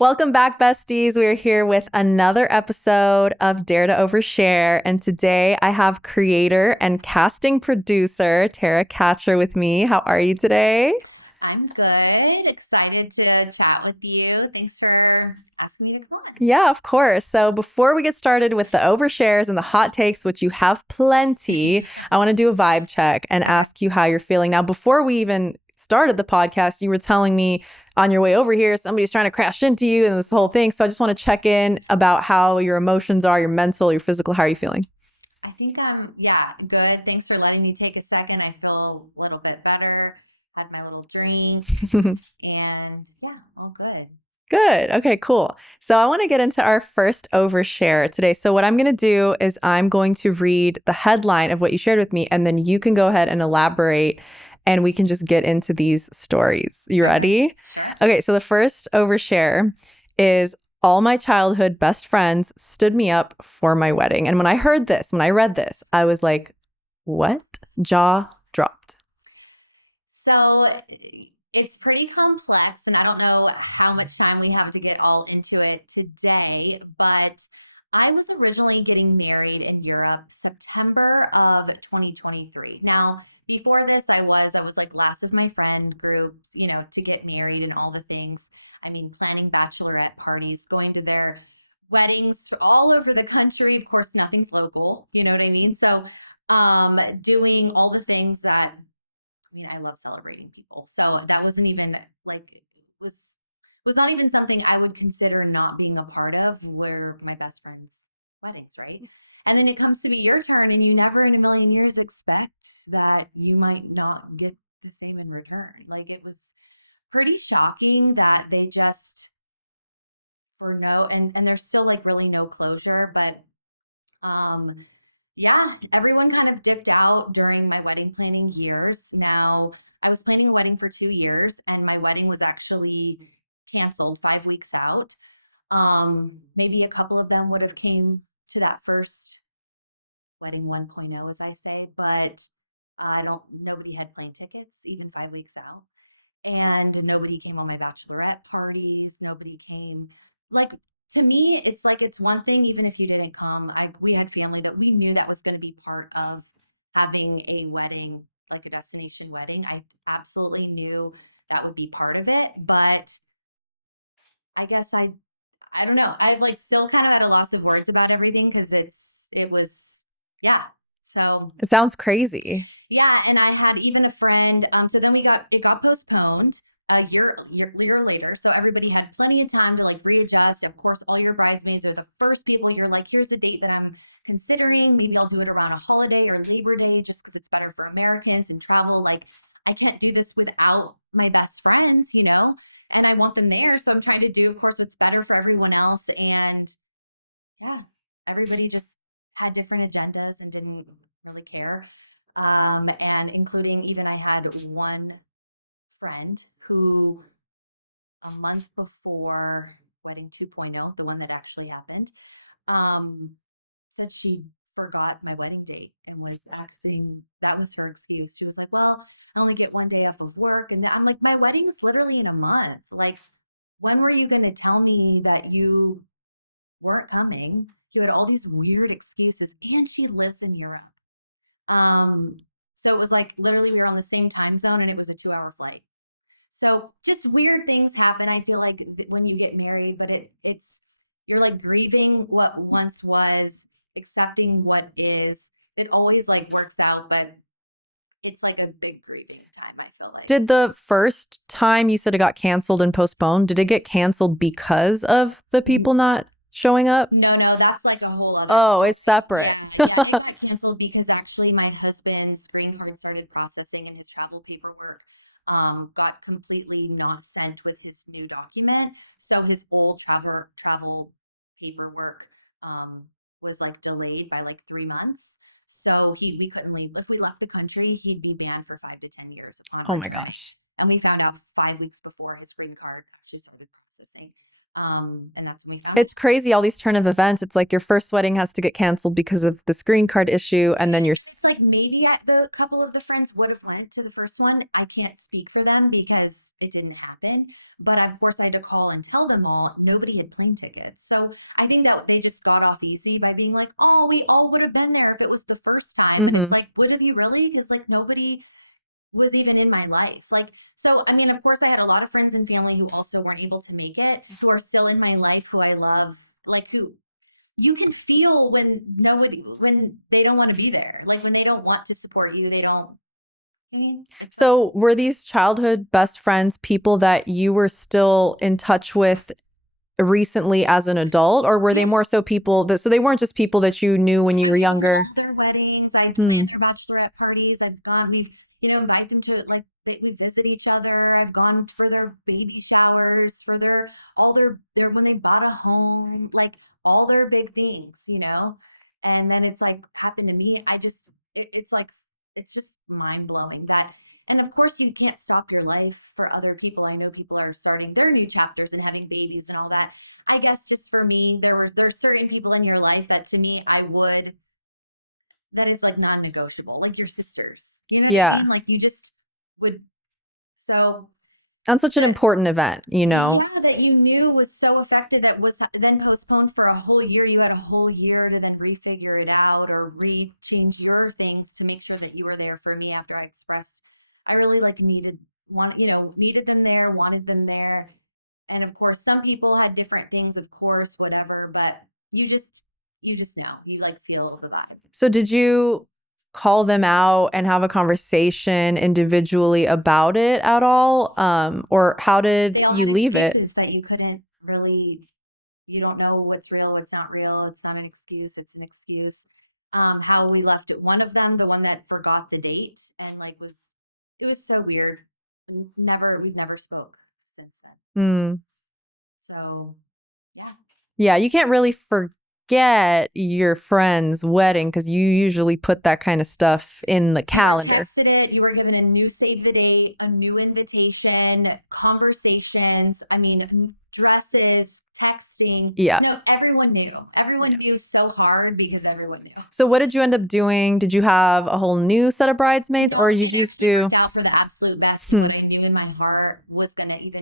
Welcome back, besties. We are here with another episode of Dare to Overshare. And today I have creator and casting producer Tara Katchur with me. How are you today? I'm good. Excited to chat with you. Thanks for asking me to come on. Yeah, of course. So before we get started with the overshares and the hot takes, which you have plenty, I want to do a vibe check and ask you how you're feeling. Now, before we even started the podcast, you were telling me on your way over here, somebody's trying to crash into you and this whole thing. So I just want to check in about how your emotions are, your mental, your physical. How are you feeling? I think I'm, good. Thanks for letting me take a second. I feel a little bit better. Had my little drink and all good. Good. Okay, cool. So I want to get into our first overshare today. So what I'm going to do is I'm going to read the headline of what you shared with me, and then you can go ahead and elaborate and we can just get into these stories. You ready? Sure. Okay, so the first overshare is all my childhood best friends stood me up for my wedding. And when I heard this, when I read this, I was like, what? Jaw dropped. So it's pretty complex, and I don't know how much time we have to get all into it today, but I was originally getting married in Europe September of 2023. Now, before this, I was like last of my friend group, to get married and all the things. I mean, planning bachelorette parties, going to their weddings all over the country. Of course, nothing's local, you know what I mean? So, doing all the things that I love celebrating people. So that wasn't even was not even something I would consider not being a part of were my best friend's weddings, right? And then it comes to be your turn and you never in a million years expect that you might not get the same in return. Like it was pretty shocking that they just and there's still like really no closure, but everyone kind of dipped out during my wedding planning years. Now, I was planning a wedding for 2 years and my wedding was actually canceled 5 weeks out. Maybe a couple of them would have came to that first wedding 1.0, as I say, but nobody had plane tickets even 5 weeks out. And nobody came on my bachelorette parties. Nobody came. Like, to me, it's like it's one thing even if you didn't come. We had family that we knew that was going to be part of having a wedding, like a destination wedding. I absolutely knew that would be part of it, but I guess I don't know. I've like still kind of at a loss of words about everything because it was. So it sounds crazy. Yeah, and I had even a friend. So then it got postponed a year later. So everybody had plenty of time to like readjust. Of course, all your bridesmaids are the first people you're like, here's the date that I'm considering. Maybe I'll do it around a holiday or Labor Day just because it's better for Americans and travel. Like I can't do this without my best friends, and I want them there. So I'm trying to do, of course, what's better for everyone else. And everybody just had different agendas and didn't really care. And including even I had one friend who a month before wedding 2.0, the one that actually happened, said she forgot my wedding date and was asking, that was her excuse. She was like, well, I only get one day off of work. And I'm like, my wedding's literally in a month. Like, when were you going to tell me that you weren't coming? You had all these weird excuses, and she lives in Europe. So it was like literally we were on the same time zone and it was a 2-hour flight. So just weird things happen. I feel like when you get married, but it's you're like grieving what once was, accepting what is. It always like works out, but it's like a big grieving time, I feel like. Did the first time you said it got canceled and postponed, did it get canceled because of the people not showing up? No, that's like a whole other story. It's separate. Yeah, it got canceled because actually my husband's green card started processing and his travel paperwork got completely not sent with his new document. So his old travel paperwork was like delayed by like 3 months. So we couldn't leave. If we left the country, he'd be banned for 5 to 10 years upon returning. Gosh. And we found out 5 weeks before his green card actually started processing. And that's when we found out. It's crazy, all these turn of events. It's like your first wedding has to get canceled because of this green card issue, and then It's like maybe the couple of the friends would have went to the first one. I can't speak for them because it didn't happen. But of course, I had to call and tell them all nobody had plane tickets. So I think that they just got off easy by being like, oh, we all would have been there if it was the first time. And it's like, would have you really? Because like nobody was even in my life. Like, so, I mean, of course, I had a lot of friends and family who also weren't able to make it, who are still in my life, who I love, like who you can feel when they don't want to be there, like when they don't want to support you, they don't, I mean, it's so were these childhood best friends people that you were still in touch with recently as an adult, or were they more so people that, so they weren't just people that you knew when you were younger? In all their weddings, I'd plan their bachelorette parties. We've, invite them to like, we visit each other. I've gone for their baby showers, for their when they bought a home, like all their big things, and then it's like happened to me. It's like, it's just mind blowing that. And of course you can't stop your life for other people. I know people are starting their new chapters and having babies and all that. I guess just for me, there's certain people in your life that to me, that is like non-negotiable, like your sisters, you know what I mean? Like you just would. So on such an important event, Yeah, that you knew was so affected that was then postponed for a whole year. You had a whole year to then refigure it out or change your things to make sure that you were there for me after I expressed. I really like needed them there, wanted them there. And of course, some people had different things, of course, whatever, but you just know, you like feel the vibe. So did you call them out and have a conversation individually about it at all? Or how did they all you had leave excuses that you couldn't really, you don't know what's real, what's not real. It's not an excuse. It's an excuse. How we left it. One of them, the one that forgot the date and like it was so weird. We've never spoke since then. So yeah. Yeah. You can't really forget your friend's wedding because you usually put that kind of stuff in the calendar. You were texted it. You were given a new save the date, a new invitation, conversations. I mean, dresses, texting. Yeah. No, everyone knew. Everyone knew so hard because everyone knew. So what did you end up doing? Did you have a whole new set of bridesmaids, or did you just worked out for the absolute best? And what I knew in my heart was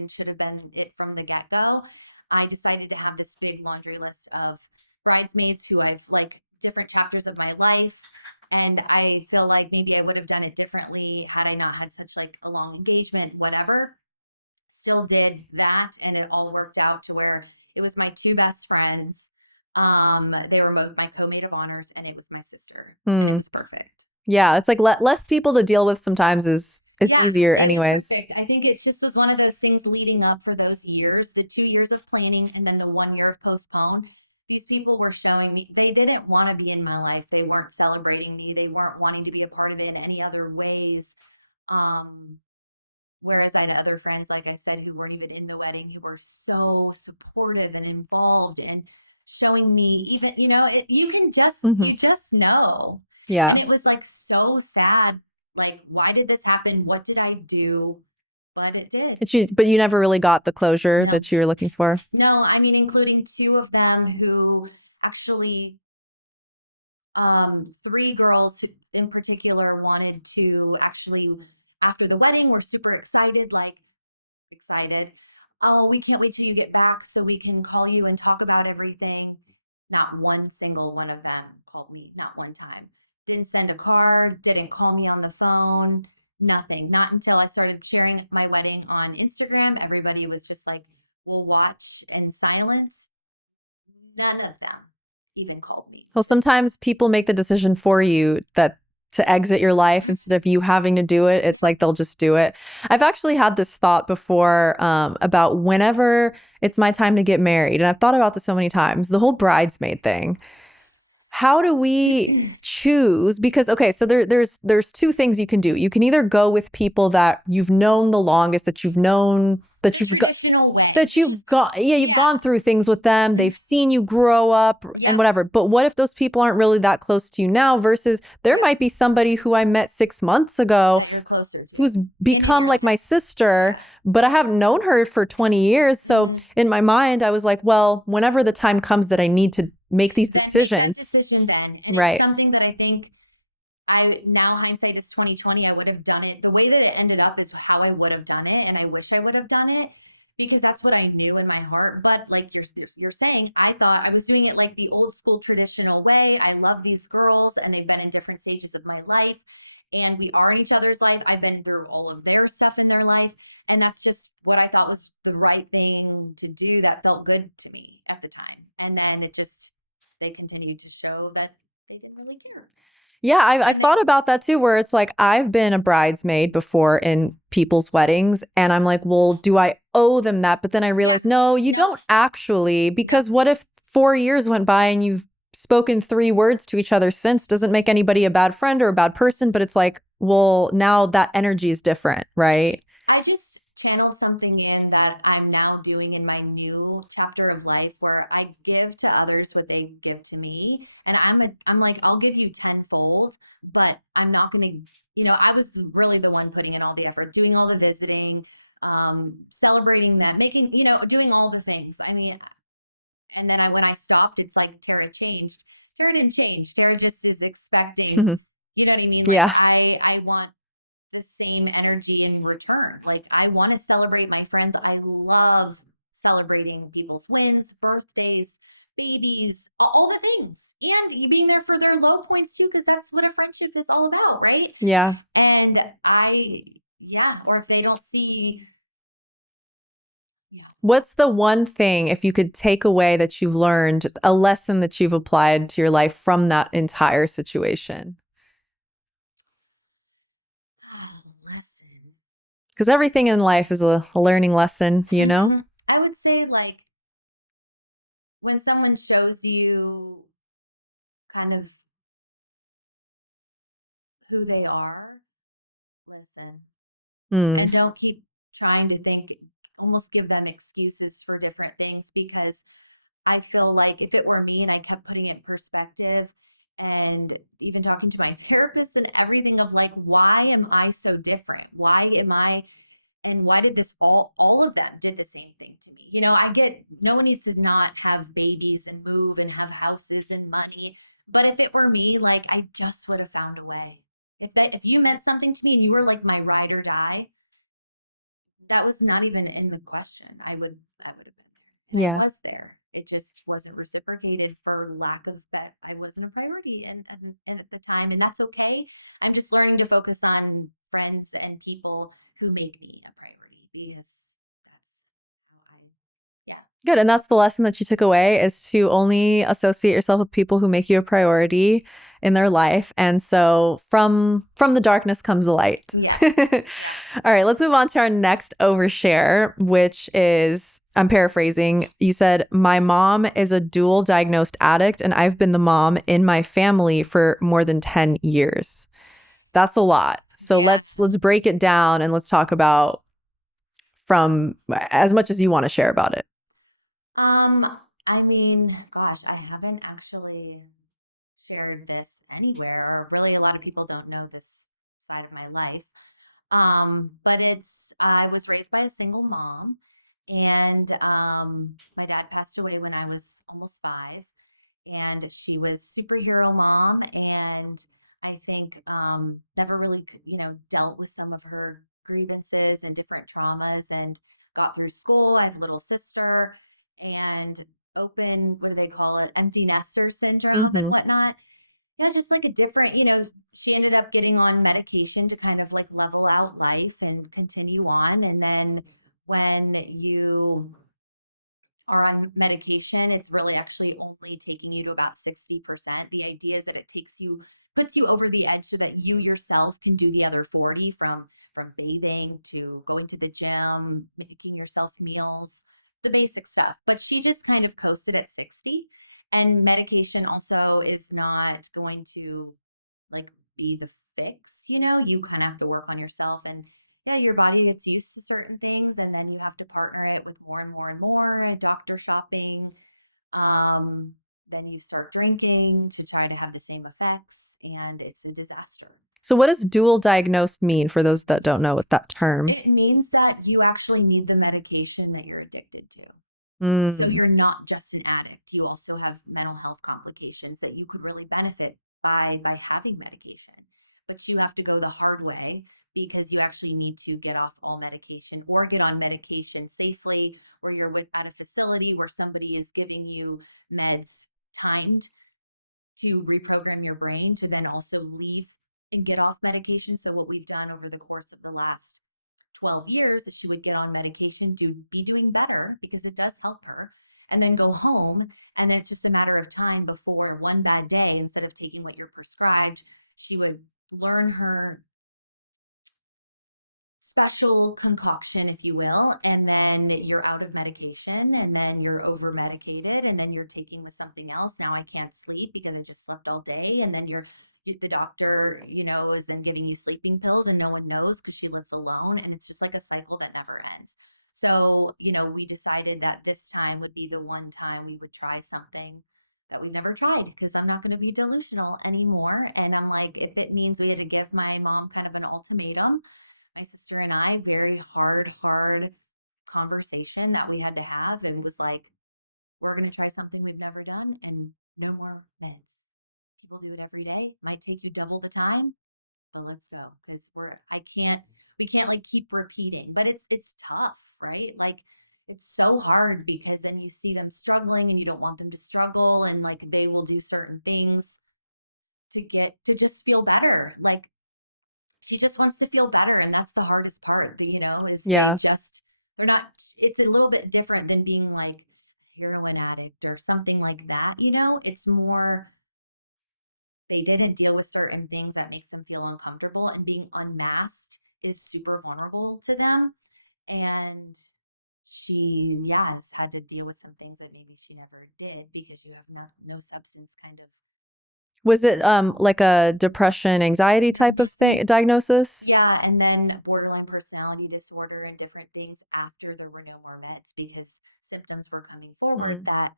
should have been it from the get-go. I decided to have this big laundry list of bridesmaids who I've like different chapters of my life. And I feel like maybe I would have done it differently had I not had such like a long engagement, whatever. Still did that. And it all worked out to where it was my two best friends. They were both my co-maid of honors, and it was my sister, and it was perfect. Yeah, it's like less people to deal with sometimes is easier anyways. It was perfect. I think it just was one of those things leading up for those years, the 2 years of planning and then the 1 year of postpone. These people were showing me they didn't want to be in my life. They weren't celebrating me. They weren't wanting to be a part of it in any other ways. Whereas I had other friends, like I said, who weren't even in the wedding, who were so supportive and involved and showing me even, you can just, you just know. Yeah. And it was like so sad. Like, why did this happen? What did I do? But it did. But you never really got the closure that you were looking for? No, I mean, including two of them who actually, 3 girls in particular wanted to actually, after the wedding, were super excited. Oh, we can't wait till you get back so we can call you and talk about everything. Not one single one of them called me, not one time. Didn't send a card, didn't call me on the phone, nothing. Not until I started sharing my wedding on Instagram. Everybody was just like, we'll watch in silence. None of them even called me. Well, sometimes people make the decision for you to exit your life instead of you having to do it. It's like they'll just do it. I've actually had this thought before about whenever it's my time to get married. And I've thought about this so many times, the whole bridesmaid thing. How do we choose? Because, okay, so there's 2 things you can do. You can either go with people that you've known the longest, that you've known that The you've traditional way. that which you've is- gone, you've gone through things with them. They've seen you grow up and Yep. whatever. But what if those people aren't really that close to you now versus there Yep. might be somebody who I met 6 months ago that you're closer to. who's in become your like my life. sister, Yeah. but I haven't known her for 20 years. So Mhm. in my mind, I was like, well, whenever the time comes that I need to make these Then decisions. make that decision then. And Right. it's something that I think now hindsight is 2020. I would have done it. The way that it ended up is how I would have done it. And I wish I would have done it because that's what I knew in my heart. But like you're saying, I thought I was doing it like the old school traditional way. I love these girls and they've been in different stages of my life and we are in each other's life. I've been through all of their stuff in their life. And that's just what I thought was the right thing to do that felt good to me at the time. And then they continued to show that they didn't really care. Yeah, I've thought about that too, where it's like I've been a bridesmaid before in people's weddings, and I'm like, well, do I owe them that? But then I realized, no, you don't actually, because what if 4 years went by and you've spoken 3 words to each other since? Doesn't make anybody a bad friend or a bad person, but it's like, well, now that energy is different, right? I just channeled something in that I'm now doing in my new chapter of life where I give to others what they give to me. And I'm like, I'll give you tenfold, but I'm not going to, I was really the one putting in all the effort, doing all the visiting, celebrating them, making, doing all the things. I mean, and then when I stopped, it's like Tara changed. Tara didn't change. Tara just is expecting, you know what I mean? Like I want the same energy in return. Like I want to celebrate my friends. I love celebrating people's wins, birthdays, babies, all the things. And you being there for their low points too, because that's what a friendship is all about, right? Yeah. And or if they don't see. Yeah. What's the one thing, if you could take away that you've learned, a lesson that you've applied to your life from that entire situation? Lesson. Because everything in life is a learning lesson, you know? I would say like when someone shows you kind of who they are, listen. And don't keep trying to think, almost give them excuses for different things because I feel like if it were me and I kept putting it in perspective and even talking to my therapist and everything of like, why am I so different? Why am I and why did this all of them did the same thing to me? I get no one needs to not have babies and move and have houses and money. But if it were me, like I just would have found a way. If you meant something to me and you were like my ride or die, that was not even in the question. I would have been there. And I was there. It just wasn't reciprocated for lack of bet. I wasn't a priority and at the time. And that's okay. I'm just learning to focus on friends and people who make me a priority because that's how Good. And that's the lesson that you took away, is to only associate yourself with people who make you a priority in their life. And so from the darkness comes the light. Yes. All right, let's move on to our next overshare, which is, I'm paraphrasing. You said, my mom is a dual diagnosed addict and I've been the mom in my family for more than 10 years. That's a lot. So let's break it down and let's talk about from as much as you want to share about it. I mean, gosh, I haven't actually shared this anywhere, or really a lot of people don't know this side of my life. But I was raised by a single mom and my dad passed away when I was almost 5 and she was superhero mom and I think never really, dealt with some of her grievances and different traumas and got through school. I have a little sister and what do they call it? Empty nester syndrome and whatnot. Yeah, just like a different, she ended up getting on medication to kind of like level out life and continue on. And then when you are on medication, it's really actually only taking you to about 60%. The idea is that it puts you over the edge so that you yourself can do the other 40 from bathing to going to the gym, making yourself meals, the basic stuff. But she just kind of coasted at 60. And medication also is not going to like be the fix, you kind of have to work on yourself and Yeah, your body gets used to certain things, and then you have to partner it with more and more and more, doctor shopping. Um, then you start drinking to try to have the same effects, and it's a disaster. So what does dual diagnosed mean for those that don't know what that term? It means that you actually need the medication that you're addicted to. So Mm. you're not just an addict. You also have mental health complications that you could really benefit by having medication. But you have to go the hard way because you actually need to get off all medication or get on medication safely, where you're with at a facility where somebody is giving you meds timed to reprogram your brain to then also leave and get off medication. So what we've done over the course of the last 12 years is she would get on medication, be doing better because it does help her, and then go home. And then it's just a matter of time before one bad day, instead of taking what you're prescribed, she would learn her special concoction, if you will, and then you're out of medication, and then you're over medicated, and then you're taking with something else. Now I can't sleep because I just slept all day, and then the doctor, is then giving you sleeping pills, and no one knows because she lives alone, and it's just like a cycle that never ends. So, we decided that this time would be the one time we would try something that we've never tried, because I'm not going to be delusional anymore. And I'm like, if it means we had to give my mom kind of an ultimatum, my sister and I, very hard conversation that we had to have, and was like, we're going to try something we've never done, and no more meds. People do it every day. Might take you double the time, but let's go, because we can't like keep repeating. But it's tough, right? Like, it's so hard because then you see them struggling and you don't want them to struggle, and like they will do certain things to just feel better. Like, she just wants to feel better, and that's the hardest part, is Yeah. they're not it's a little bit different than being like a heroin addict or something like that. It's more, they didn't deal with certain things that makes them feel uncomfortable, and being unmasked is super vulnerable to them. And she, yeah, has had to deal with some things that maybe she never did, because you have no substance kind of. Was it like a depression, anxiety type of thing diagnosis? Yeah, and then borderline personality disorder and different things after there were no more meds, because symptoms were coming forward that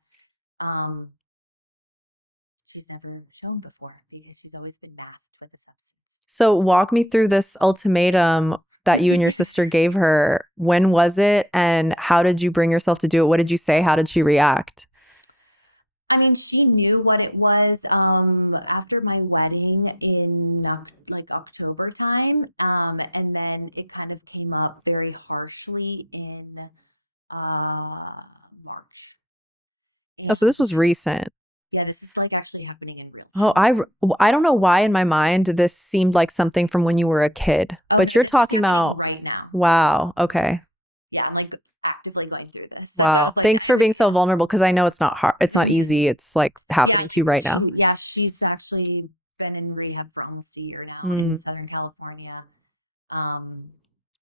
um she's never shown before, because she's always been masked with a substance. So walk me through this ultimatum that you and your sister gave her. When was it, and how did you bring yourself to do it? What did you say? How did she react? I mean, she knew what it was after my wedding in like October time. And then it kind of came up very harshly in March. Oh, so this And was recent. yeah, this is like actually happening in real Oh, time. I don't know why in my mind this seemed like something from when you were a kid. Oh, But no, you're this is talking happening about, right now. wow, okay. Yeah, I'm like actively going through this. That's why I Wow. was like, Thanks for being so vulnerable, because I know it's not hard. It's not Mhm. easy. It's like Yeah, happening to you like right now. she's actually been in rehab for almost a year now in Mm. Southern California. Um,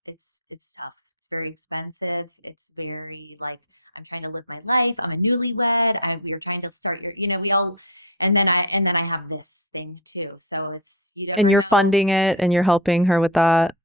it's tough. It's very expensive. It's very like, I'm trying to live my life. I'm a newlywed. We are trying to start we all, and then I have this thing too. So it's, you And never you're know. funding it and you're helping her with that.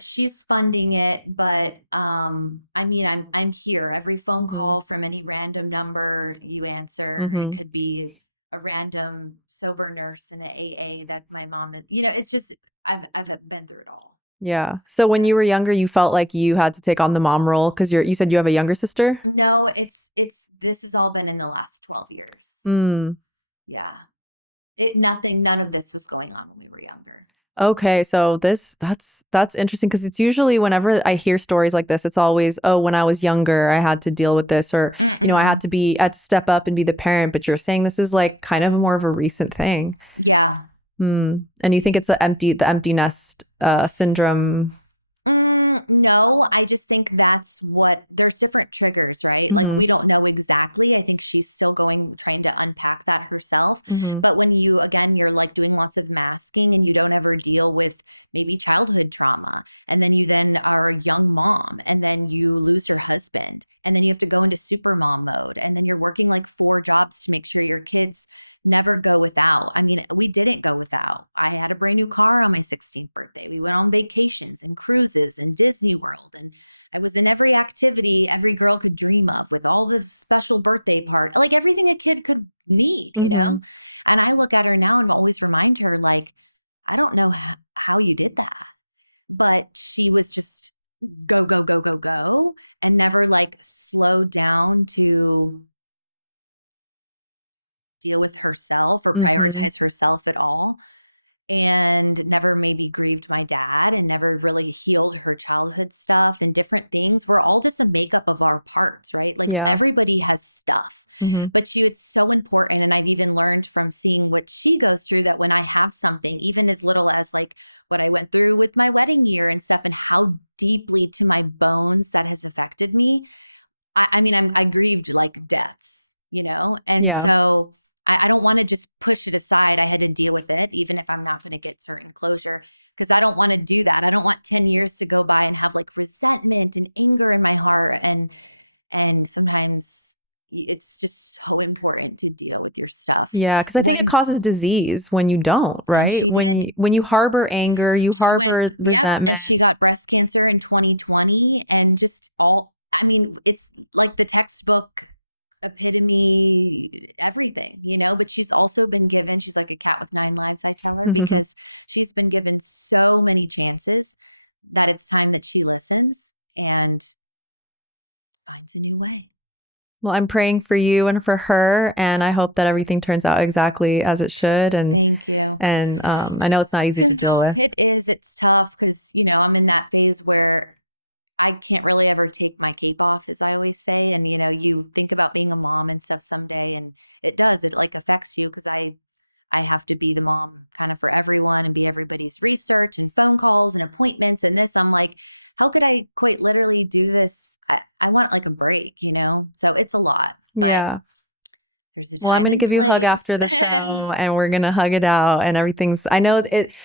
She's funding it, but I mean, I'm here. Every phone call from any random number you answer, it could be a random sober nurse in an AA that my mom is, it's just, I've been through it all. Yeah. So when you were younger, you felt like you had to take on the mom role because you said you have a younger sister? No, this has all been in the last 12 years. Mm. Yeah. None of this was going on when we were younger. Okay, so that's interesting, because it's usually whenever I hear stories like this, it's always, oh, when I was younger, I had to deal with this, or I had to step up and be the parent. But you're saying this is like kind of more of a recent thing. Yeah. And you think it's the empty nest syndrome? No, I just think that's there's different triggers, right? Like we don't know exactly. I think she's still trying to unpack that herself. But when you're like doing lots of masking and you don't ever deal with maybe childhood trauma, and then you then are a young mom, and then you lose your husband, and then you have to go into super mom mode, and then you're working like 4 jobs to make sure your kids never go without. I mean, we didn't go without. I had a brand new car on my 16th birthday. We went on vacations and cruises and Disney World. And I was in every activity every girl could dream of, with all the special birthday party, like everything a kid could need, you know? And I look at her now and always remind her, like, I don't know how you did that. But she was just go, go, go, go, go, and never like slowed down to deal with herself or prioritize herself at all, and never maybe grieved my dad, and never really healed her childhood stuff and different things. We're all just a makeup of our parts, right? Like everybody has stuff, but it's so important. And I've even learned from seeing what she goes through that when I have something, even as little as like what I went through with my wedding year and stuff, and how deeply to my bones that has affected me. I mean, I grieved like deaths, you know? And so I don't want to just push it aside. I had to deal with it, even if I'm not going to get certain closure, because I don't want to do that. I don't want 10 years to go by and have like resentment and anger in my heart. And sometimes it's just so important to deal with your stuff. Yeah, because I think it causes disease when you don't, right? When you harbor anger, you harbor resentment. And she got breast cancer in 2020, and just I mean, it's like the textbook epitome everything, you know, but she's also been given, she's like a cat with 9 lives, I tell her, because she's been given so many chances that it's time that she listens and finds a new way. Well, I'm praying for you and for her, and I hope that everything turns out exactly as it should. And thank you. And I know it's not easy to deal with. It is. It's tough because, you know, I'm in that phase where I can't really ever take my cape off, as I always say. And, you know, you think about being a mom and stuff someday, and it does. It like affects you, because I have to be the mom kind of for everyone and be everybody's research and phone calls and appointments and this. I'm like, how could I quite literally do this? I want like a break, you know? So it's a lot. But there's a time. Well, I'm going to give you a hug after the show, and we're going to hug it out, and I know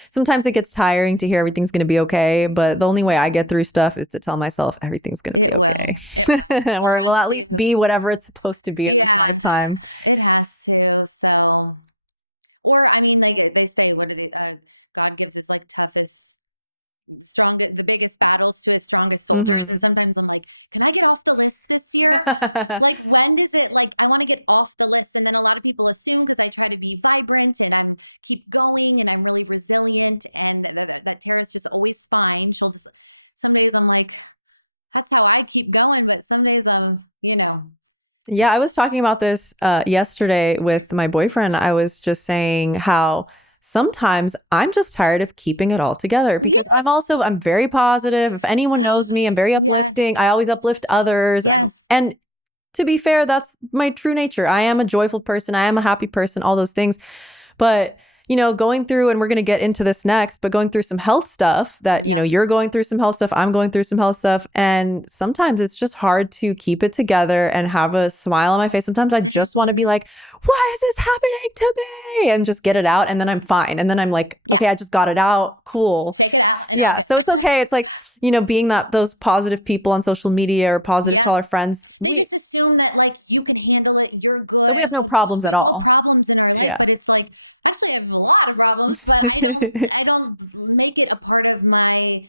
sometimes it gets tiring to hear everything's going to be okay, but the only way I get through stuff is to tell myself everything's going to be okay. It will. Or it will at least be whatever it's supposed to be at the time. It has to. So, or I mean, like they say, God gives his like the biggest battles to his strongest soldiers. And sometimes I'm like, can I get off the list this year? Like, when does it, like, I want to get off the list. And then a lot of people assume, because I try to be vibrant and keep going and I'm really resilient, and that Tara's just always fine. Some days I'm like, that's how I keep going. But some days you know. Yeah, I was talking about this yesterday with my boyfriend. I was just saying how sometimes I'm just tired of keeping it all together, because I'm very positive. If anyone knows me, I'm very uplifting. I always uplift others. Yes. And to be fair, that's my true nature. I am a joyful person. I am a happy person, all those things. But, you know, going through, and we're going to get into this next, but going through some health stuff that, you know, you're going through some health stuff, I'm going through some health stuff. And sometimes it's just hard to keep it together and have a smile on my face. Sometimes I just want to be like, why is this happening to me? And just get it out. And then I'm fine. And then I'm like, okay, I just got it out. Cool. Shake it out. And so it's okay. It's like, you know, being those positive people on social media, or positive to all our friends. They just assume that like you can handle it. You're good. We have no problems at all. No problems in our life. But it's like, actually I have a lot of problems, but I don't make it a part of my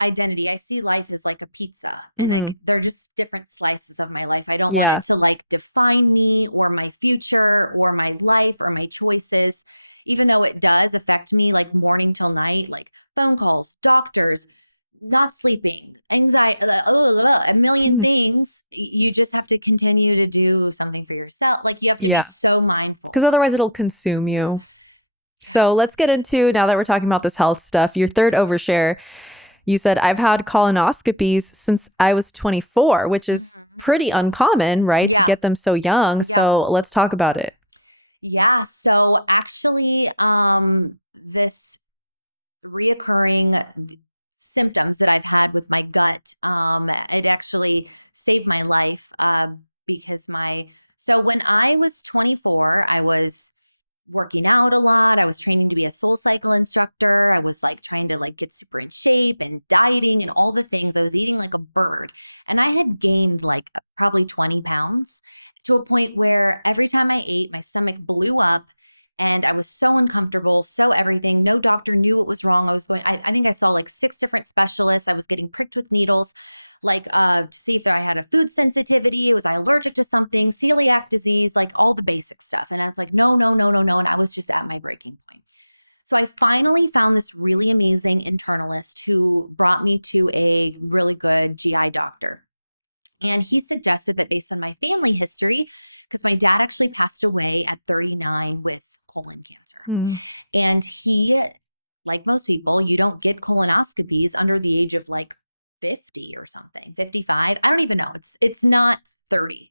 identity. I see life as like a pizza, and they're just different slices of my life. I don't want it to like define me or my future or my life or my choices, even though it does affect me like morning till night, like phone calls, doctors, not sleeping, anxiety, a million things. You just have to continue to do something for yourself. Like, you have to be so mindful, because otherwise it'll consume you. So let's get into, now that we're talking about this health stuff, your third overshare. You said, I've had colonoscopies since I was 24, which is pretty uncommon, right? To get them so young. Yeah. So let's talk about it. Yeah. So actually, this reoccurring symptoms that I've had with my gut. It actually saved my life because so when I was 24, I was working out a lot. I was training to be a soul cycle instructor. I was like trying to like get super in shape and dieting and all the things. I was eating like a bird. And I had gained like probably 20 pounds to a point where every time I ate, my stomach blew up and I was so uncomfortable, so everything. No doctor knew what was wrong. I think I saw like 6 different specialists. I was getting pricked with needles, like to see if I had a food sensitivity. Was I allergic to something, celiac disease, like all the basic stuff. And I was like, no, no, no, no, no. And I was just at my breaking point. So I finally found this really amazing internalist who brought me to a really good GI doctor. And he suggested that based on my family history, because my dad actually passed away at 39 with colon cancer. And he, like most people, you don't get colonoscopies under the age of like 50 or something, 55. I don't even know. It's not 30.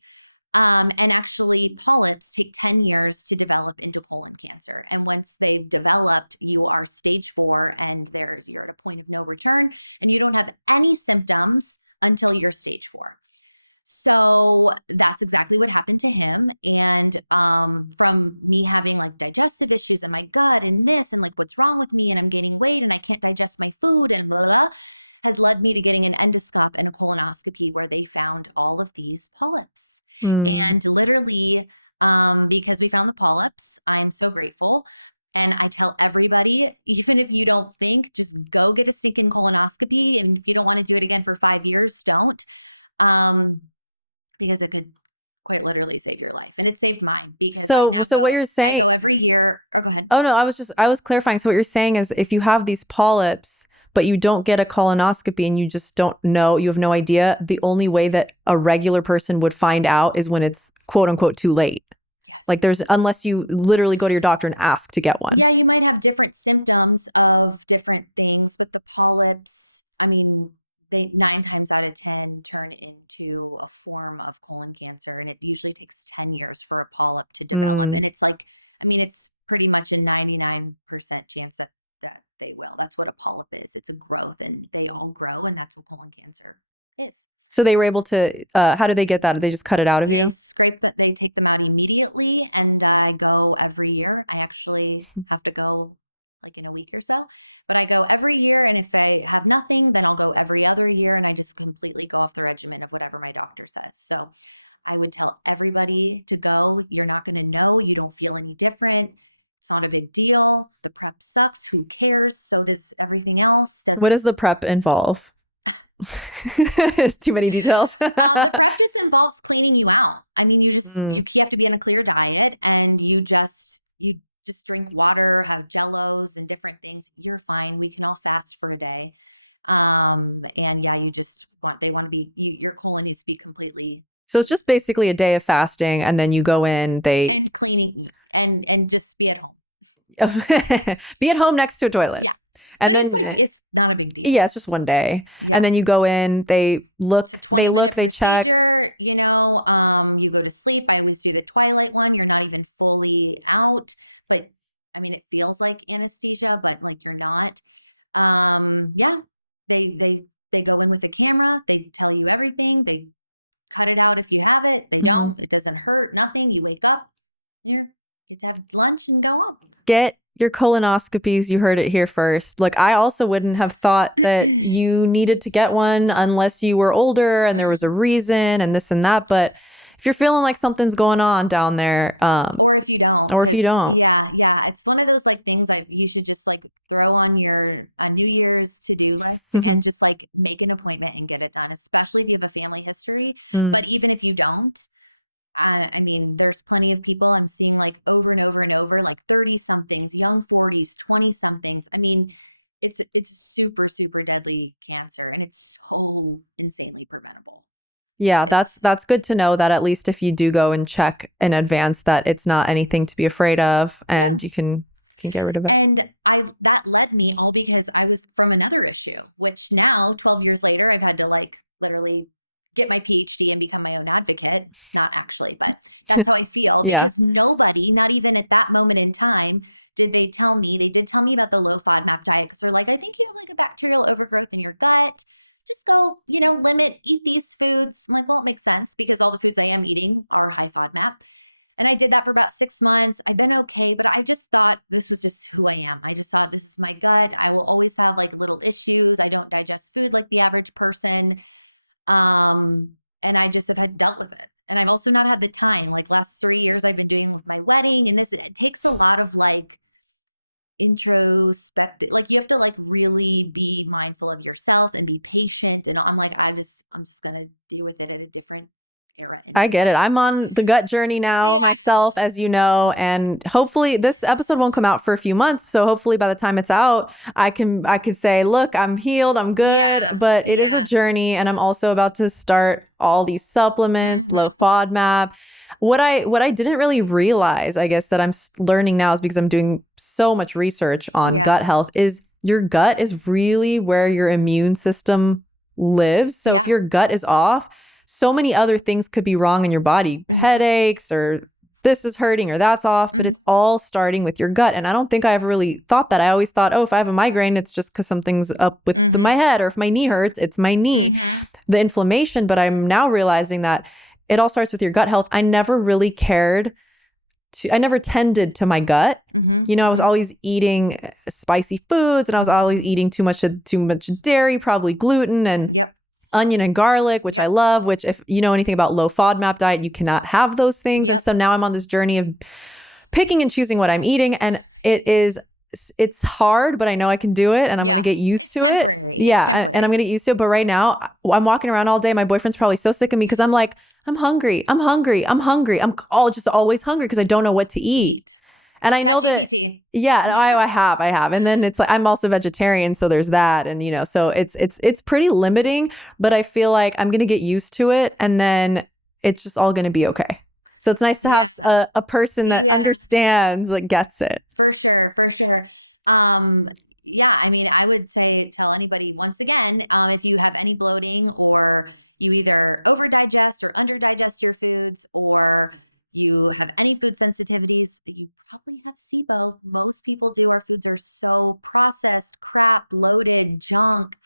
And actually, polyps take 10 years to develop into colon cancer. And once they've developed, you are stage 4 and you're at a point of no return and you don't have any symptoms until you're stage 4. So that's exactly what happened to him. And from me having like digestive issues in my gut and this and like what's wrong with me and I'm gaining weight and I can't digest my food and blah, blah, blah, has led me to getting an endoscope and a colonoscopy where they found all of these polyps. And literally, because we found the polyps, I'm so grateful. And I tell everybody, even if you don't think, just go get a stinking colonoscopy. And if you don't want to do it again for 5 years, don't. Because it could quite literally save your life. And it saved mine because so what you're saying, I go every year. Or go ahead. Oh no, I was clarifying. So what you're saying is if you have these polyps, but you don't get a colonoscopy and you just don't know, you have no idea, the only way that a regular person would find out is when it's quote unquote too late. Yes. Like unless you literally go to your doctor and ask to get one. Yeah, you might have different symptoms of different things, but the polyps, I mean, they 9 times out of 10 turn into a form of colon cancer. And it usually takes 10 years for a polyp to develop. And it's like, I mean, it's pretty much a 99% chance that they will. That's what a polyp is. It's a growth and they all grow. And that's what colon cancer is. So they were able to, how do they get that? Do they just cut it out of you? They take them out immediately. And I go every year. I actually have to go like in a week or so, but I go every year. And if I have nothing, then I'll go every other year. And I just completely go off the regimen of whatever my doctor says. So I would tell everybody to go. You're not going to know. You don't feel any different. It's not a big deal. The prep sucks. Who cares? So does everything else. What does the prep involve? It's too many details. The prep just involves cleaning you out. I mean, you have to be on a clear diet and you just drink water, have jellos and different things. You're fine. We can all fast for a day. And yeah, they want to be, your colon needs to be completely. So it's just basically a day of fasting and then you go in, and cleaning and just be at home. Be at home next to a toilet. Yeah. And but it's not a big deal. Yeah, it's just one day. Yeah. And then you go in, they look. It's a 20-minute procedure, check. You go to sleep. I always do the twilight one. You're not even fully out. But I mean, it feels like anesthesia, but like you're not. Yeah. They go in with a camera. They tell you everything. They cut it out if you have it. They don't. It doesn't hurt, nothing. You wake up, you get to have lunch and go on. Get your colonoscopies. You heard it here first. Look, I also wouldn't have thought that you needed to get one unless you were older and there was a reason and this and that. But if you're feeling like something's going on down there, or if you don't, yeah, it's one of those like things that you should just like throw on your New Year's to-do list and just like make an appointment and get it done, especially if you have a family history. But even if you don't, I mean, there's plenty of people I'm seeing like over and over and over, like 30 somethings, young 40s, 20 somethings. I mean, it's super, super deadly cancer and it's so insanely preventable. Yeah, that's good to know that at least if you do go and check in advance that it's not anything to be afraid of and you can get rid of it. And that led me all because I was from another issue, which now 12 years later, I've had to like literally get my PhD and become my own advocate. Not actually, but that's how I feel Yeah. because nobody, not even at that moment in time, did they tell me. They did tell me about the low FODMAP diet because they're like, I think you have like a bacterial overgrowth in your gut. Just go, eat these foods. I'm like, well, it makes sense because all the foods I am eating are high FODMAP. And I did that for about 6 months. I've been okay, but I just thought this was just who I am. I just thought this is my gut. I will always have like little issues. I don't digest food like the average person. And I just have had dealt with it. And I've also not had the time. Like last 3 years I've been doing with my wedding and it takes a lot of like introspective, like you have to like really be mindful of yourself and be patient. And I'm like, I'm just going to deal with it at a different era. I get it. I'm on the gut journey now myself, as you know, and hopefully this episode won't come out for a few months. So hopefully by the time it's out, I can say, look, I'm healed, I'm good. Yeah. But it is a journey, and I'm also about to start all these supplements, low FODMAP. What I didn't really realize, I guess, that I'm learning now is because I'm doing so much research on gut health, is your gut is really where your immune system lives. So if your gut is off, so many other things could be wrong in your body, headaches or this is hurting or that's off, but it's all starting with your gut. And I don't think I ever really thought that. I always thought, oh, if I have a migraine, it's just because something's up with my head, or if my knee hurts, it's my knee, the inflammation. But I'm now realizing that it all starts with your gut health. I never really I never tended to my gut. I was always eating spicy foods and I was always eating too much dairy, probably gluten and onion and garlic, which I love, which if you know anything about low FODMAP diet, you cannot have those things. And so now I'm on this journey of picking and choosing what I'm eating. And it's hard, but I know I can do it and I'm going to get used to temporary. it. Yeah. It's temporary. And I'm going to get used to it. But right now I'm walking around all day. My boyfriend's probably so sick of me because I'm like, I'm hungry. I'm just always hungry because I don't know what to eat. And I know ChatGPT. I have. And then it's like, I'm also vegetarian. So there's that. And, so it's pretty limiting, but I feel like I'm going to get used to it. And then it's just all going to be okay. So it's nice to have a person that understands, that gets it. For sure. I mean, I would say tell anybody once again, if you have any bloating or you either overdigest or underdigest your foods or you have any food sensitivities, you probably have SIBO. Most people do. Our foods are so processed, crap, bloated, junk,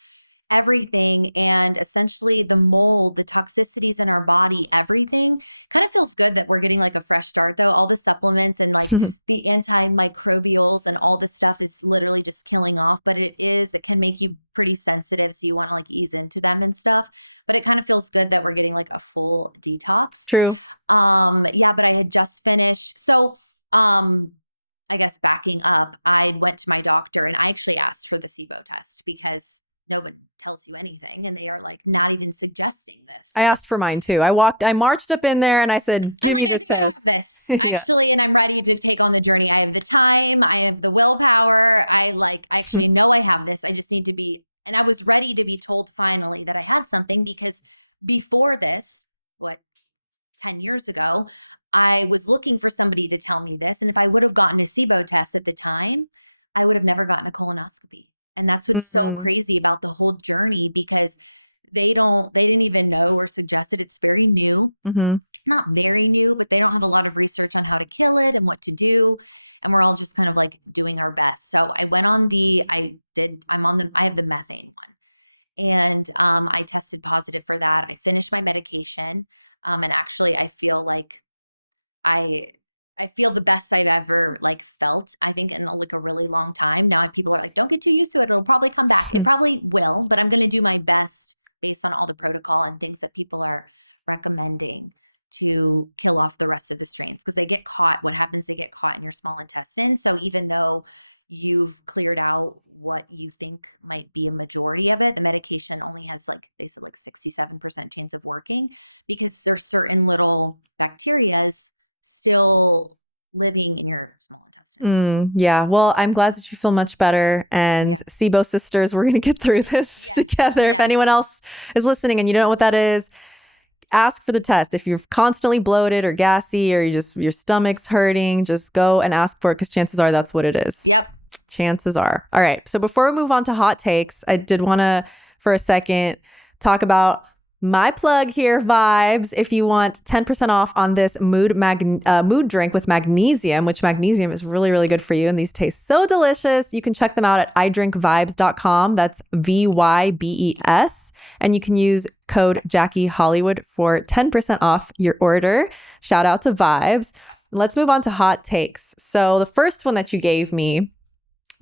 everything. And essentially the mold, the toxicities in our body, everything kind of feels good that we're getting like a fresh start though. All the supplements and like the antimicrobials and all this stuff is literally just killing off. But it can make you pretty sensitive. So you want to like ease into them and stuff. But it kind of feels good that we're getting like a full detox. True. But I had just finished. So I guess backing up, I went to my doctor and I actually asked for the SIBO test because no one tells you anything. And they are like not even suggesting this. I asked for mine too. I marched up in there and I said, give me this test. I have this actually, and I'm ready to take on the journey. I have the time. I have the willpower. I actually know I have this. I just need to be, and I was ready to be told finally that I had something because before this, 10 years ago, I was looking for somebody to tell me this. And if I would have gotten a SIBO test at the time, I would have never gotten a colonoscopy. And that's what's so crazy about the whole journey because they didn't even know or suggest it. It's very new, not very new, but they don't have a lot of research on how to kill it and what to do. And we're all just kind of like doing our best. So I went on I have the methane one. And I tested positive for that. I finished my medication. And actually I feel like I feel the best I've ever felt, I think in a really long time. Now people are like, don't get too used to it. It'll probably come back. It probably will, but I'm going to do my best based on all the protocol and things that people are recommending to kill off the rest of the strains because they get caught. What happens? They get caught in your small intestine. So even though you've cleared out what you think might be a majority of it, the medication only has they said 67% chance of working because there's certain little bacterias still living in your small intestine. Yeah. Well, I'm glad that you feel much better. And SIBO sisters, we're going to get through this together. If anyone else is listening and you don't know what that is, ask for the test. If you're constantly bloated or gassy or your stomach's hurting, just go and ask for it because chances are that's what it is. Yep. Chances are. All right. So before we move on to hot takes, I did want to, for a second, talk about My plug here, Vibes, if you want 10% off on this mood drink with magnesium, which magnesium is really, really good for you. And these taste so delicious. You can check them out at idrinkvibes.com. That's VYBES. And you can use code Jackie Hollywood for 10% off your order. Shout out to Vibes. Let's move on to hot takes. So the first one that you gave me,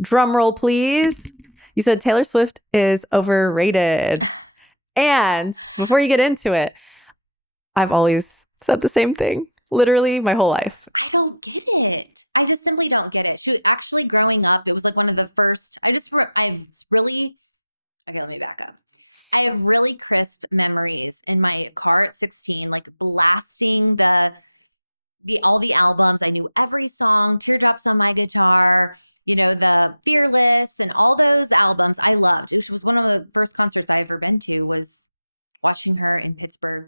drum roll, please. You said Taylor Swift is overrated. And before you get into it, I've always said the same thing, literally my whole life. I don't get it. I just simply don't get it. She actually growing up, it was like one of the first, okay, let me back up. I have really crisp memories in my car at 16, like blasting all the albums. I knew every song, Teardrops on My Guitar, the Fearless and all those albums I loved. It was one of the first concerts I ever been to, was watching her in Pittsburgh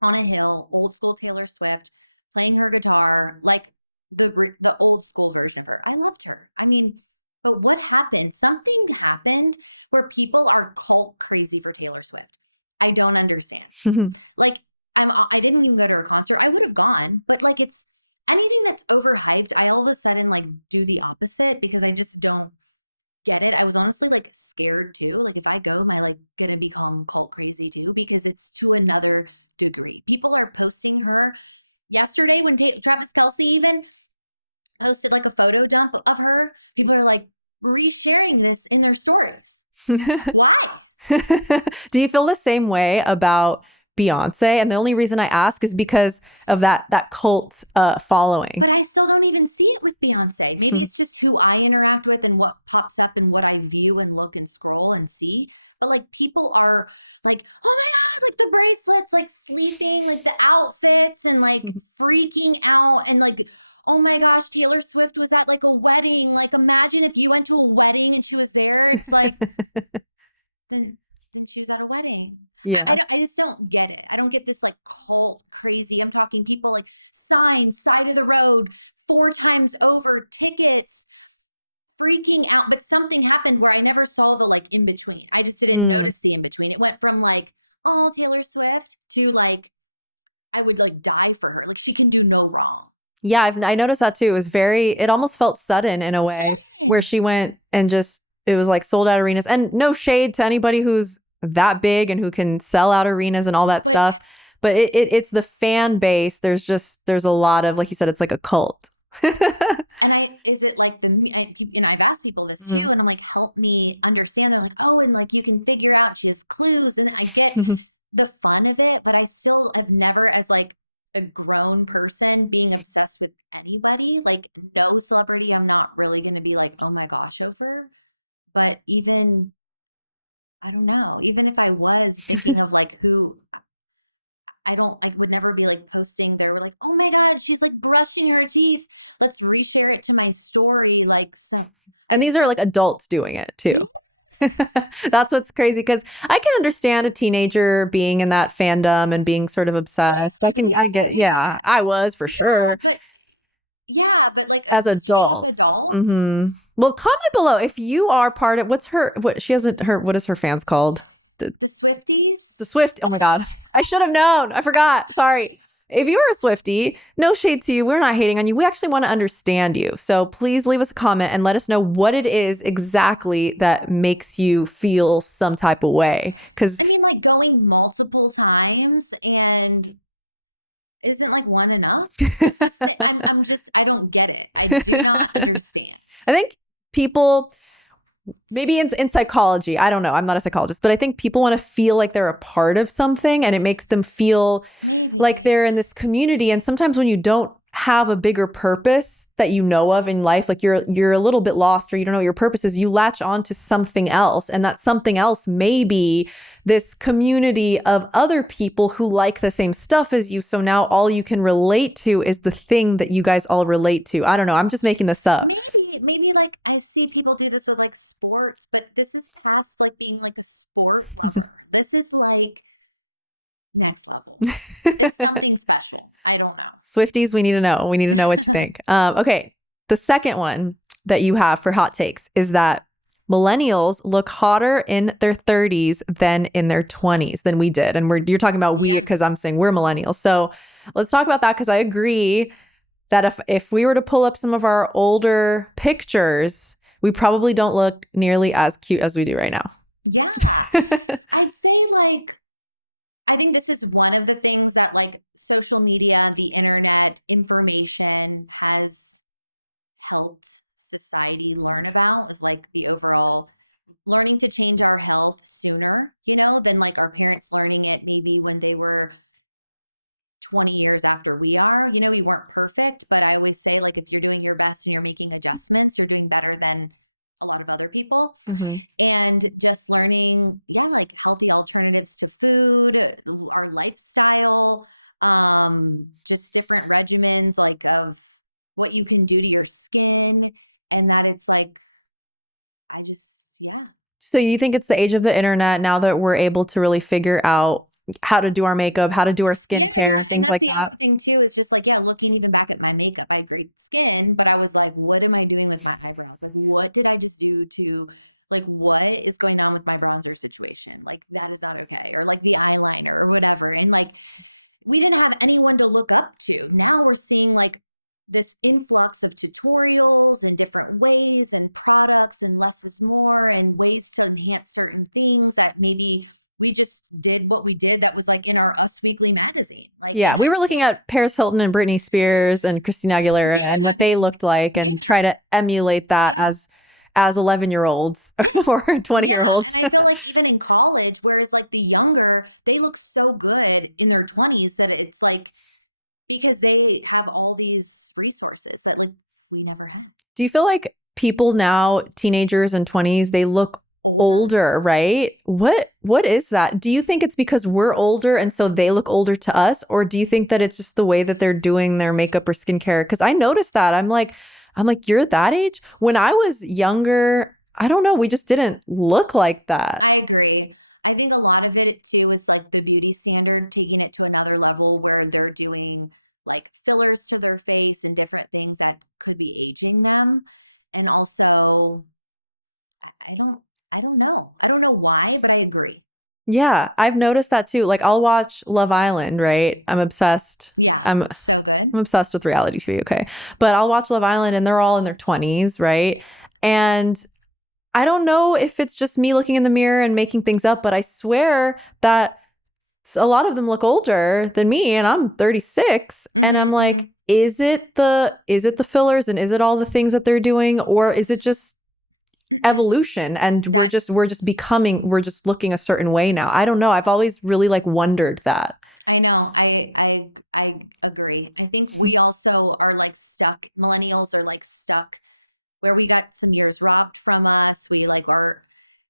on a hill, old school Taylor Swift, playing her guitar, like the old school version of her. I loved her. I mean, but what happened? Something happened where people are cult crazy for Taylor Swift. I don't understand. Like, I didn't even go to her concert. I would have gone, but like, it's anything that's overhyped, I all of a sudden like do the opposite because I just don't get it. I was honestly like scared too. Like, if I go, am I like gonna become cult crazy too? Because it's to another degree. People are posting her. Yesterday when Travis Kelce even posted like a photo dump of her, people are like resharing this in their stories. Why? Do you feel the same way about Beyonce? And the only reason I ask is because of that cult following. But I still don't even see it with Beyonce. Maybe it's just who I interact with and what pops up and what I view and look and scroll and see. But like, people are like, oh my God, like the bracelets, like sleeping, like the outfits and like freaking out and like, oh my gosh, Taylor Swift was at like a wedding. Like, imagine if you went to a wedding and she was there. It's like, then she was at a wedding. Yeah. I just don't get it. I don't get this like cult crazy. I'm talking people like signs, side of the road, 4 times over, tickets, freaking out. But something happened where I never saw the like in between. I just didn't notice the in between. It went from like, oh, Taylor Swift to like, I would like die for her. Like, she can do no wrong. Yeah, I noticed that too. It almost felt sudden in a way where she went and it was like sold out arenas. And no shade to anybody who's that big and who can sell out arenas and all that stuff. But it's the fan base. There's a lot of, like you said, it's like a cult. And I've asked people this too, and I'm like, help me understand. They're like, oh, and like you can figure out she has clues. And I get the fun of it, but I still have never, as like a grown person, being obsessed with anybody, like no celebrity, I'm not really going to be like, oh my gosh, over. But even, I don't know, even if I was thinking of like who, I would never be like posting there. We're like, oh my God, she's like brushing her teeth. Let's reshare it to my story. Like, so. And these are like adults doing it too. Yes. That's what's crazy, because I can understand a teenager being in that fandom and being sort of obsessed. I was for sure. But like as adults. Mm-hmm. Well, comment below if you are part of what is her fans called? The Swifties? The Swift. Oh my God. I should have known. I forgot. Sorry. If you're a Swiftie, no shade to you. We're not hating on you. We actually want to understand you. So please leave us a comment and let us know what it is exactly that makes you feel some type of way. Because I mean, like going multiple times, and isn't like one enough? It's the same. I don't get it. I do not understand. I think people, maybe in psychology, I don't know, I'm not a psychologist, but I think people want to feel like they're a part of something, and it makes them feel maybe like they're in this community. And sometimes when you don't have a bigger purpose that you know of in life, like you're a little bit lost, or you don't know what your purpose is, you latch on to something else, and that something else may be this community of other people who like the same stuff as you. So now all you can relate to is the thing that you guys all relate to. I don't know. I'm just making this up. Maybe like I see people do this with like sports, but this is past like being like a sport lover. This is like next level. It's something special. I don't know. Swifties, we need to know. We need to know what you think. Okay. The second one that you have for hot takes is that millennials look hotter in their 30s than in their 20s than we did. And you're talking about we, because I'm saying we're millennials. So let's talk about that, because I agree that if we were to pull up some of our older pictures, we probably don't look nearly as cute as we do right now. Yeah. I'd say like, I think this is one of the things that like social media, the internet, information has helped society learn about, is like the overall learning to change our health sooner, than like our parents learning it maybe when they were 20 years after we are. We weren't perfect, but I always say like if you're doing your best and you're making adjustments, you're doing better than a lot of other people. Mm-hmm. And just learning, like healthy alternatives to food, our lifestyle, just different regimens like of what you can do to your skin, and that it's like, So you think it's the age of the internet now that we're able to really figure out how to do our makeup, how to do our skincare. Yeah. And that's like the other thing too, is just like, looking even back at my makeup, I had great skin, but I was like, what am I doing with my eyebrows? Like, what did I just do to, like, what is going on with my bronzer situation? Like, that is not okay. Or like the eyeliner or whatever. And like, we didn't have anyone to look up to. Now we're seeing like this influx of tutorials and different ways and products and less is more and ways to enhance certain things that maybe we just did what we did that was like in our Us Weekly magazine. Like, we were looking at Paris Hilton and Britney Spears and Christina Aguilera and what they looked like and try to emulate that as 11-year-olds or 20-year-olds. And I feel like even in college, whereas like the younger, they look so good in their 20s that it's like, because they have all these resources that like we never had. Do you feel like people now, teenagers and 20s, they look older, right? What is that? Do you think it's because we're older and so they look older to us? Or do you think that it's just the way that they're doing their makeup or skincare? Because I noticed that. I'm like, you're that age? When I was younger, I don't know. We just didn't look like that. I agree. I think a lot of it too is like the beauty standard, taking it to another level where they're doing like fillers to their face and different things that could be aging them. And also, I don't know. I don't know why, but I agree. Yeah, I've noticed that too. Like I'll watch Love Island, right? I'm obsessed. Yeah, I'm so good. I'm obsessed with reality TV, okay? But I'll watch Love Island and they're all in their 20s, right? And I don't know if it's just me looking in the mirror and making things up, but I swear that a lot of them look older than me, and I'm 36. Mm-hmm, and I'm like, is it the fillers and is it all the things that they're doing, or is it just evolution and we're just looking a certain way now? I don't know. I've always really like wondered that. I know. I agree. I think we also are like stuck. Millennials are like stuck where we got some years robbed from us. We like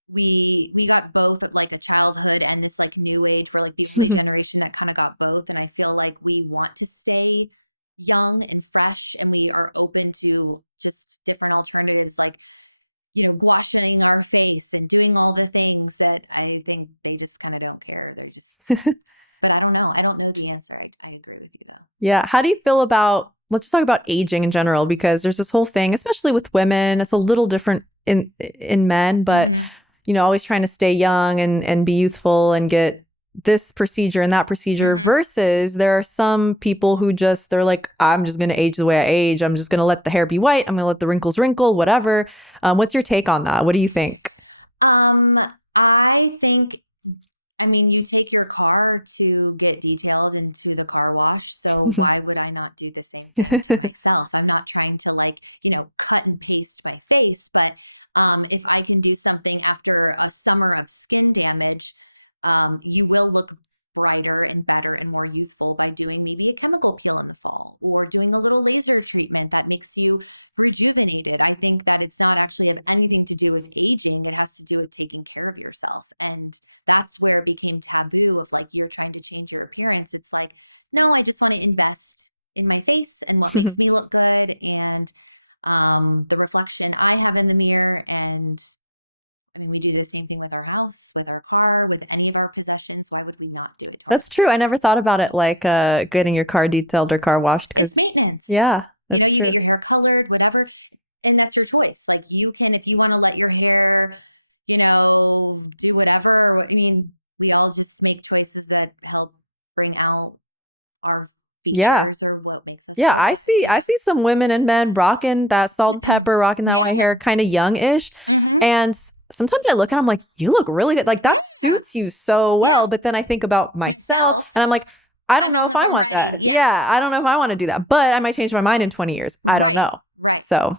we got both of like a childhood and this like new age. We're like the only generation that kind of got both. And I feel like we want to stay young and fresh, and we are open to just different alternatives, like, gouacheing our face and doing all the things that I think they just kind of don't care. They're just, but I don't know. I don't know the answer. I agree with you though. Yeah. How do you feel about, let's just talk about aging in general, because there's this whole thing, especially with women, it's a little different in men, but always trying to stay young and be youthful and get this procedure and that procedure versus there are some people who they're like, I'm just going to age the way I age. I'm just going to let the hair be white. I'm going to let the wrinkles wrinkle, whatever. What's your take on that? What do you think? I think, you take your car to get detailed into the car wash. So why would I not do the same thing to myself? I'm not trying to like, cut and paste my face. But if I can do something after a summer of skin damage, you will look brighter and better and more youthful by doing maybe a chemical peel in the fall or doing a little laser treatment that makes you rejuvenated. I think that it's not actually have anything to do with aging. It has to do with taking care of yourself. And that's where it became taboo of like, you're trying to change your appearance. It's like, no, I just want to invest in my face and what makes me look good and the reflection I have in the mirror. And we do the same thing with our house, with our car, with any of our possessions. Why would we not do it to That's true. I never thought about it like getting your car detailed or car washed. It's maintenance. Yeah. You get your hair colored, whatever. and that's your choice. Like you can, if you want to let your hair, do whatever. I mean, we all just make choices that help bring out our features or what makes us Yeah, feel I good, see. I see some women and men rocking that salt, pepper, rocking that white hair, kind of young-ish. And sometimes I look and I'm like, you look really good. Like that suits you so well. But then I think about myself and I'm like, I don't know if I want that. Yeah, I don't know if I want to do that. But I might change my mind in 20 years. I don't know. Right. So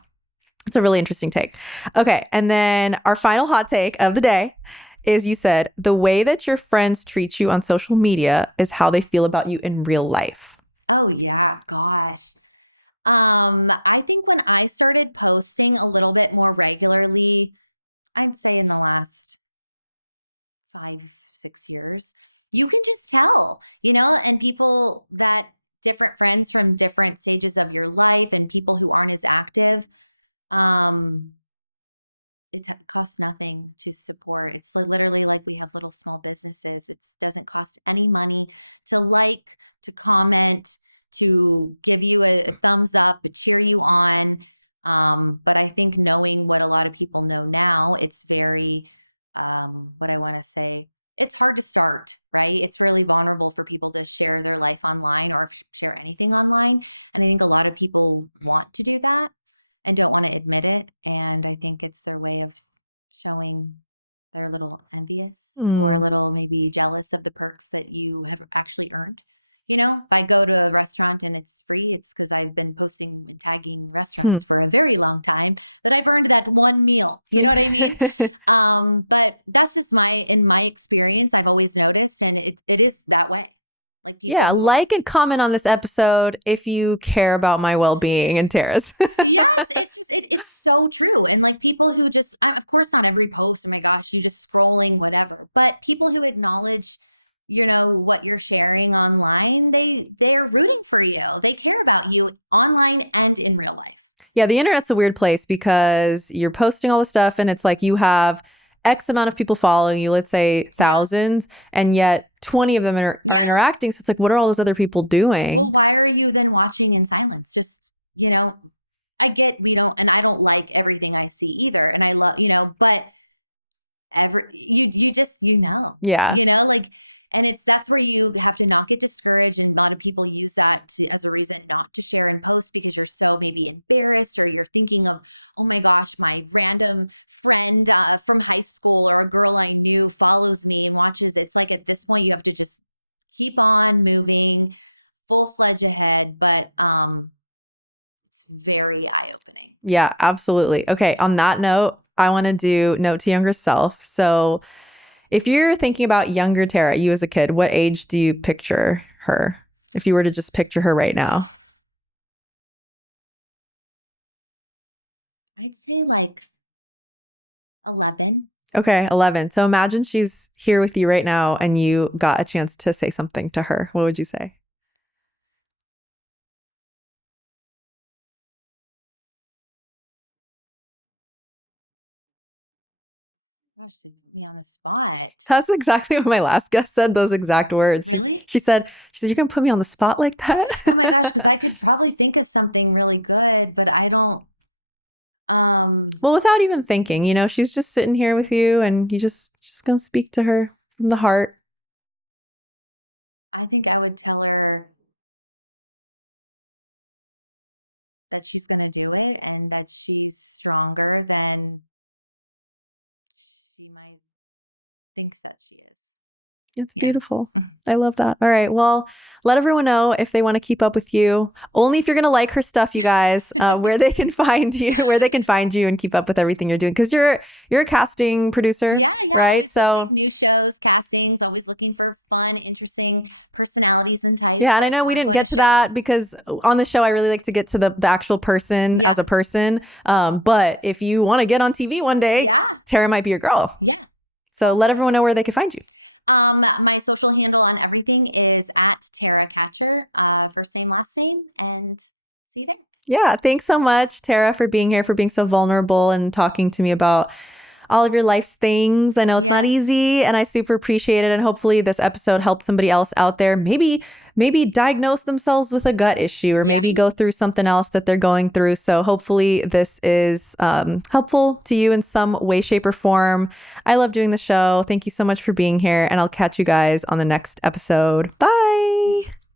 it's a really interesting take. Okay. And then our final hot take of the day is you said the way that your friends treat you on social media is how they feel about you in real life. Oh yeah, gosh. I think when I started posting a little bit more regularly, I'd say in the last 5-6 years, you can just tell, and people that different friends from different stages of your life and people who aren't as active, it costs nothing to support. It's literally like we have little small businesses. It doesn't cost any money to like, to comment, to give you a thumbs up, to cheer you on. But I think knowing what a lot of people know now, it's very, what I want to say, it's hard to start, right? It's really vulnerable for people to share their life online or share anything online. And I think a lot of people want to do that and don't want to admit it. And I think it's their way of showing they're a little envious or a little maybe jealous of the perks that you have actually earned. If I go to a restaurant and it's free, it's because I've been posting and tagging restaurants for a very long time that I've earned that one meal. You know what I mean? But that's just in my experience, I've always noticed, and it is that way. Like people like and comment on this episode if you care about my well-being and Tara's. Yes, it's just it's so true. And like people who just, of course, not every post, oh my gosh, you just scrolling, whatever. But people who acknowledge, what you're sharing online, they're rooting for you. They care about you online and in real life. Yeah, the internet's a weird place because you're posting all this stuff and it's like you have X amount of people following you, let's say thousands, and yet 20 of them are interacting. So it's like, what are all those other people doing? Well, why are you then watching in silence? Just, I get and I don't like everything I see either. And I love, but you just, Yeah. And that's where you have to not get discouraged. And a lot of people use that as a reason not to share and post because you're so maybe embarrassed or you're thinking of, oh my gosh, my random friend from high school or a girl I knew follows me and watches. It's like at this point, you have to just keep on moving full-fledged ahead. But it's very eye-opening. Yeah, absolutely. Okay. On that note, I want to do note to younger self. So if you're thinking about younger Tara, you as a kid, what age do you picture her? If you were to just picture her right now. I'd say like 11. Okay, 11. So imagine she's here with you right now and you got a chance to say something to her. What would you say? Gosh, they put me on the spot. That's exactly what my last guest said, those exact words. Really? She said, you're going to put me on the spot like that? Oh my gosh, because I could probably think of something really good, but I don't. Well, without even thinking, she's just sitting here with you and you just going to speak to her from the heart. I think I would tell her that she's going to do it and that she's stronger than she might think that she is. It's beautiful. I love that. All right. Well, let everyone know if they want to keep up with you. Only if you're going to like her stuff, you guys, where they can find you and keep up with everything you're doing. Because you're a casting producer. Yeah. Right. Always posting new shows, castings, always looking for fun, interesting personalities and types. Yeah. And I know we didn't get to that because on the show, I really like to get to the actual person as a person. But if you want to get on TV one day, Tara might be your girl. Yeah. So let everyone know where they can find you. My social handle on everything is at Tara Katchur, first name, last name, and see you there. Yeah. Thanks so much, Tara, for being here, for being so vulnerable and talking to me about all of your life's things. I know it's not Yes. easy, and I super appreciate it. And hopefully this episode helped somebody else out there. Maybe diagnose themselves with a gut issue, or maybe go through something else that they're going through. So hopefully this is helpful to you in some way, shape, or form. I love doing the show. Thank you so much for being here, and I'll catch you guys on the next episode. Bye.